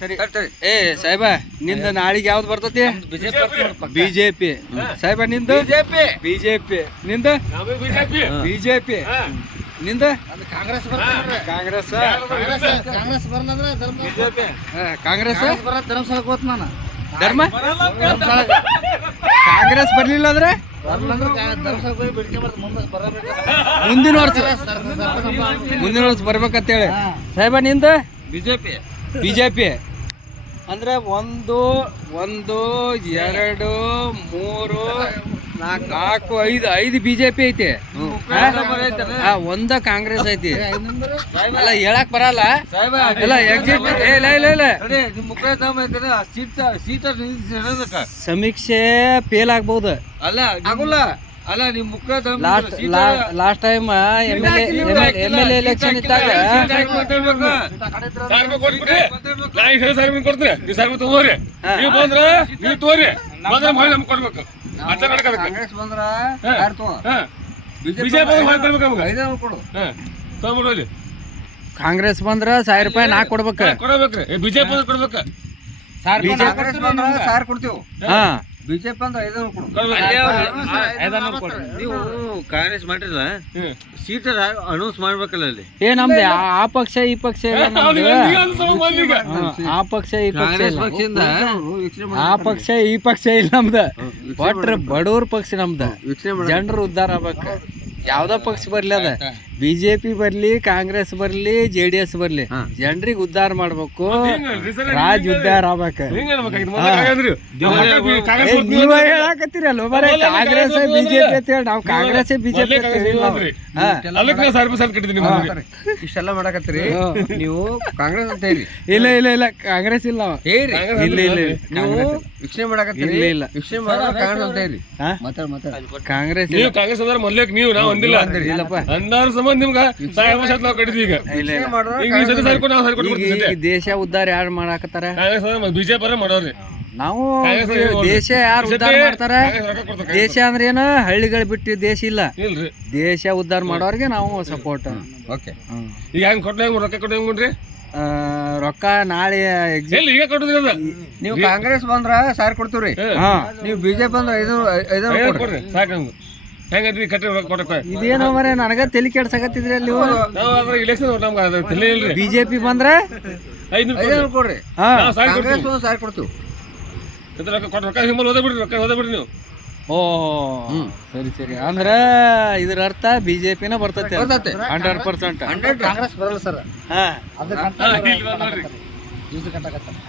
ಸರಿ ಏ ಸಾಹೇಬ ನಿಂದ ನಾಳಿಗೆ ಯಾವ್ದು ಬರ್ತತಿ? ಬಿಜೆಪಿ. ಸಾಹೇಬ ನಿಂದು ಬಿಜೆಪಿ. ನಿಂದ ಬಿಜೆಪಿ. ನಿಂದ ಕಾಂಗ್ರೆಸ್. ಕಾಂಗ್ರೆಸ್ ಧರ್ಮಸ್ಥಳಕ್ಕೆ ಹೋತ್ ನಾನು. ಧರ್ಮ ಕಾಂಗ್ರೆಸ್ ಬರ್ಲಿಲ್ಲ ಅಂದ್ರೆ ಮುಂದಿನ ವರ್ಷ ಬರ್ಬೇಕಂತೇಳಿ. ಸಾಹೇಬ ನಿಂದ ಬಿಜೆಪಿ ಅಂದ್ರೆ 1 2 3 4 5 ಬಿಜೆಪಿ ಐತಿ. ಒಂದ ಕಾಂಗ್ರೆಸ್ ಐತಿ. ಅಲ್ಲ ಹೇಳಕ್ ಬರಲ್ಲ. ಇಲ್ಲ ಎಕ್ಸಿಟ್ ಸಮೀಕ್ಷೆ ಫೇಲ್ ಆಗ್ಬಹುದು. ಅಲ್ಲ ಆಗುಲ್ಲ. ಅಲ್ಲ ನಿಮ್ ಮುಖ ಲಾಸ್ಟ್ ಟೈಮ್ MLA ಎಲೆಕ್ಷನ್ ಇದ್ದಾಗ ಕಾಂಗ್ರೆಸ್ ಬಂದ್ರ ಕಾಂಗ್ರೆಸ್ ಬಂದ್ರ 1000 ರೂಪಾಯಿ ನಾಕ್ ಕೊಡ್ಬೇಕ್ರಿ. ಬಿಜೆಪಿ ಕೊಡ್ಬೇಕ. ಕಾಂಗ್ರೆಸ್ ಬಂದ್ರ 1000 ಕೊಡ್ತೀವಿ. ಬಿಜೆಪಿ ಅಂದ್ರೆ 500 ಕೊಡ್ರಿ. ನೀವು ಕಾಂಗ್ರೆಸ್ ಮಾಡಿರಲ್ಲ ಸೀಟ್ ಅನೌನ್ಸ್ ಮಾಡ್ಬೇಕಲ್ಲ ಅಲ್ಲಿ. ನಮ್ದು ಆ ಪಕ್ಷ ಈ ಪಕ್ಷ ಇಲ್ಲ ನಮ್ದು. ಆ ಪಕ್ಷ ಈ ಪಕ್ಷ ಆ ಪಕ್ಷ ಈ ಪಕ್ಷ ಇಲ್ಲ ನಮ್ದು. ಒಟ್ರ ಬಡವ್ರ ಪಕ್ಷ ನಮ್ದು. ಜನರು ಉದ್ಧಾರ ಆಗ್ಬೇಕು. ಯಾವ್ದೋ ಪಕ್ಷ ಬರ್ಲಿ, ಅದ ಬಿಜೆಪಿ ಬರ್ಲಿ, ಕಾಂಗ್ರೆಸ್ ಬರ್ಲಿ, JDS ಬರ್ಲಿ, ಜನರಿಗೆ ಉದ್ಧಾರ ಮಾಡ್ಬೇಕು. ರಾಜ್ ಉದ್ಧಾರ ಆಗ್ಬೇಕು. ನೀವ ಹೇಳಾಕತ್ತೀರಲ್ಲ ಬರೀ ಕಾಂಗ್ರೆಸ್ ಬಿಜೆಪಿ ಅಂತ ಹೇಳಿ. ನಾವು ಕಾಂಗ್ರೆಸ್ ಬಿಜೆಪಿ ಇಷ್ಟೆಲ್ಲ ಮಾಡಾಕತ್ತೀರಿ ನೀವು. ಕಾಂಗ್ರೆಸ್ ಅಂತ ಹೇಳಿ. ಇಲ್ಲ ಕಾಂಗ್ರೆಸ್ ಇಲ್ಲ. ಇಲ್ಲ ನೀವು ವೀಕ್ಷಣೆ ಮಾಡಾಕತ್ತೀರಿ. ಇಲ್ಲ ವೀಕ್ಷಣೆ ಮಾಡೋ ಕಾಂಗ್ರೆಸ್ ಅಂತ ಹೇಳಿ. ಕಾಂಗ್ರೆಸ್ ಕಾಂಗ್ರೆಸ್ ಅಂದ್ರೆ ಮೊದ್ಲೇಕ್ ನೀವು ನಾವು ಒಂದಿಲ್ಲ ಇಲ್ಲಪ್ಪ. ಅಂದಾರ ಸಂಬಂಧ ನಿಮ್ಗ ದೇಶ ಉದ್ಧಾರ ಯಾರು ಮಾಡಾಕತ್ತಾರ? ಬಿಜೆಪಿ ಮಾಡೋರಿ. ನಾವು ದೇಶ ಯಾರು ಉದ್ಧಾರ ಮಾಡ್ತಾರ? ದೇಶ ಅಂದ್ರೆ ಏನು? ಹಳ್ಳಿಗಳು ಬಿಟ್ಟು ದೇಶ ಇಲ್ಲ. ದೇಶ ಉದ್ಧಾರ ಮಾಡೋರ್ಗೆ ನಾವು ಸಪೋರ್ಟ್. ಈಗ ಹೆಂಗ್ ಕೊಟ್ಟ ರೊಕ್ಕ ಕೊಟ್ಟು ಹೆಂಗ್ ಮಾಡ್ರಿ? ರೊಕ್ಕ ನಾಳೆ ಈಗ ಕೊಡುದಿಲ್ಲ. ನೀವು ಕಾಂಗ್ರೆಸ್ ಬಂದ್ರ 1000 ಕೊಡ್ತೀವ್ರಿ. ನೀವು ಬಿಜೆಪಿ ಬಂದ್ರ 500 ಕೊಡ್ರಿ. ಸಾಕಂಗ ಹೆಂಗಂದ್ರಿ ಕಟ್ಟಿ ಕೊಟ್ಟಕ್ಕ ಇದೇನೋ ಮರೆ ನನಗ ತಲೆ ಕೆಡ್ಸಕತ್ತಿದ್ರಿ ಅಲ್ಲಿ. ಇಲೆಕ್ಷನ್ ನಮ್ಗೆ ತಲೆ ಇಲ್ರಿ. ಬಿಜೆಪಿ ಬಂದ್ರ 500 ಕೊಡ್ರಿ. ಕಾಂಗ್ರೆಸ್ 1000 ಕೊಡ್ತೀವಿ. ರೊಕ್ಕ ಹಿಂಬಲ್ ಓದಬಿಡ್ರಿ ನೀವು. ಓ ಸರಿ ಅಂದ್ರ ಇದ್ರ ಅರ್ಥ ಬಿಜೆಪಿನ ಬರ್ತೈತೆ 100%. ಕಾಂಗ್ರೆಸ್ ಬರಲ್ಲ ಸರ್.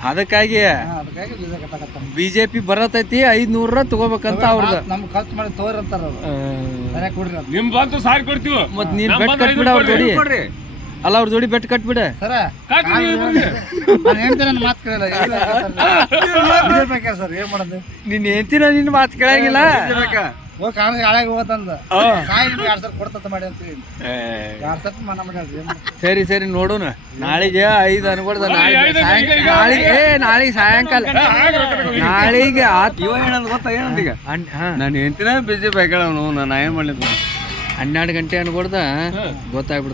ಅದಕ್ಕಾಗಿ ಬಿಜೆಪಿ ಬರತೈತಿ. 500 ತಗೋಬೇಕಂತ ಅವ್ರದ್ದು. ನಮ್ಗೆ ಖರ್ಚು ಮಾಡಿ ತೋರಿ ಅಂತಾರ. ನಿಮ್ ಬಂತು ಸಾರಿ ಕೊಡ್ತೀವಿ. ಮತ್ ನೀನ್ ಬೆಟ್ ಕಟ್ಬಿಡ ಅವ್ರ ಜೋಡಿ. ಅಲ್ಲ ಅವ್ರ ಜೋಡಿ ಬೆಟ್ ಕಟ್ಬಿಡ. ಮಾತು ಕೇಳಲ್ಲ ಸರ್. ಏನ್ ಮಾಡೋದು? ನಿನ್ ಹೆಂಡ್ತಿನ ನಿನ್ ಮಾತು ಕೇಳಂಗಿಲ್ಲ. ಕಾಂಗ್ರೆಸ್ ಹಾಳಾಗಿ ಹೋಗಂದ 2,000 ಕೊಡ್ತಂತ ಮಾಡಿ ಅಂತ 2,000 ಮನ ಮಾಡಿ. ಸರಿ ನೋಡೋಣ. ನಾಳೆಗೆ 5 ಅನ್ಕೊಡ್ದ. ನಾಳೆಗೆ ಸಾಯಂಕಾಲ ನಾಳೆಗೆ ಗೊತ್ತಾ ಏನಂತ ಈಗ ನಾನು ಹೆಂಡ್ತಿನ ಬಿಜೆಪಿ ಹಾಕಳವನು. ನಾನು ಏನ್ ಮಾಡ್ಲಿಲ್ಲ 12 ಗಂಟೆ ಅನ್ಕೊಡ್ದ ಗೊತ್ತಾಗ್ಬಿಡ್ತದೆ.